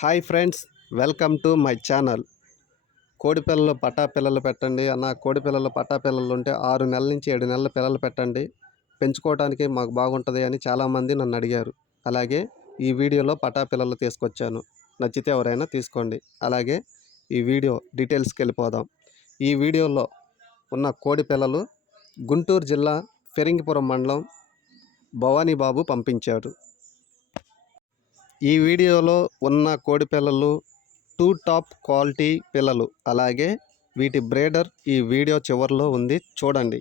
Hi friends, welcome to my channel. కోడి పిల్లలు పట్టా పిల్లలు పెట్టండి అన్న. కోడి పిల్లలు పట్టా పిల్లలు ఉంటే 6 నెలల నుంచి 7 నెలల పిల్లలు పెట్టండి, పెంచుకోవడానికి మాకు బాగుంటుంది అని చాలామంది నన్ను అడిగారు. అలాగే ఈ వీడియోలో పట్టా పిల్లలు తీసుకొచ్చాను. నచ్చితే ఎవరైనా తీసుకోండి. అలాగే ఈ వీడియో డీటెయిల్స్కి వెళ్ళిపోదాం. ఈ వీడియోలో ఉన్న కోడి పిల్లలు గుంటూరు జిల్లా ఫిరంగిపురం మండలం భవానీ బాబు పంపించాడు. ఈ వీడియోలో ఉన్న కోడి పిల్లలు 2 టాప్ క్వాలిటీ పిల్లలు. అలాగే వీటి బ్రీడర్ ఈ వీడియో చివరిలో ఉంది, చూడండి.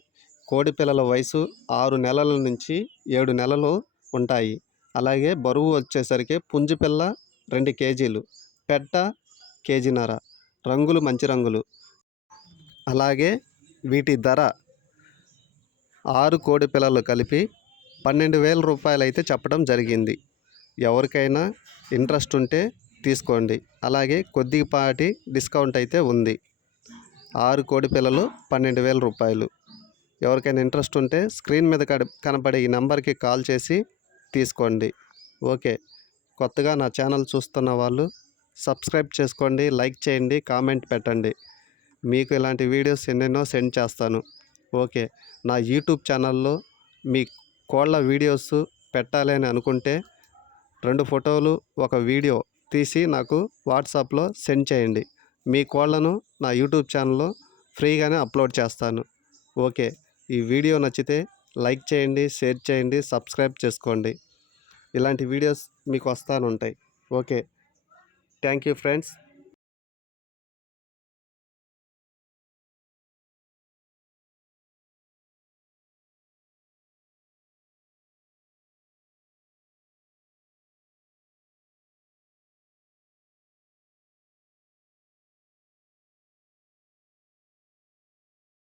కోడి పిల్లల వయసు 6 నెలల నుంచి 7 నెలలు ఉంటాయి. అలాగే బరువు వచ్చేసరికి పుంజు పిల్ల 2 కేజీలు, పెట్ట కేజీన్నర. రంగులు మంచి రంగులు. అలాగే వీటి ధర 6 కోడి పిల్లలు కలిపి 12,000 రూపాయలు అయితే చెప్పడం జరిగింది. ఎవరికైనా ఇంట్రెస్ట్ ఉంటే తీసుకోండి. అలాగే కొద్దిపాటి డిస్కౌంట్ అయితే ఉంది. 6 కోడి పిల్లలు 12,000 రూపాయలు. ఎవరికైనా ఇంట్రెస్ట్ ఉంటే స్క్రీన్ మీద కనపడే ఈ నెంబర్కి కాల్ చేసి తీసుకోండి. ఓకే. కొత్తగా నా ఛానల్ చూస్తున్న వాళ్ళు సబ్స్క్రైబ్ చేసుకోండి, లైక్ చేయండి, కామెంట్ పెట్టండి. మీకు ఇలాంటి వీడియోస్ ఎన్నెన్నో సెండ్ చేస్తాను. ఓకే. నా యూట్యూబ్ ఛానల్లో మీ కోళ్ళ వీడియోస్ పెట్టాలి అని అనుకుంటే 2 ఫోటోలు, ఒక వీడియో తీసి నాకు వాట్సాప్లో సెండ్ చేయండి. మీ కోళ్ళను నా యూట్యూబ్ ఛానల్లో ఫ్రీగానే అప్లోడ్ చేస్తాను. ఓకే. ఈ వీడియో నచ్చితే లైక్ చేయండి, షేర్ చేయండి, సబ్స్క్రైబ్ చేసుకోండి. ఇలాంటి వీడియోస్ మీకు వస్తూనే ఉంటాయి. ఓకే. Thank you friends.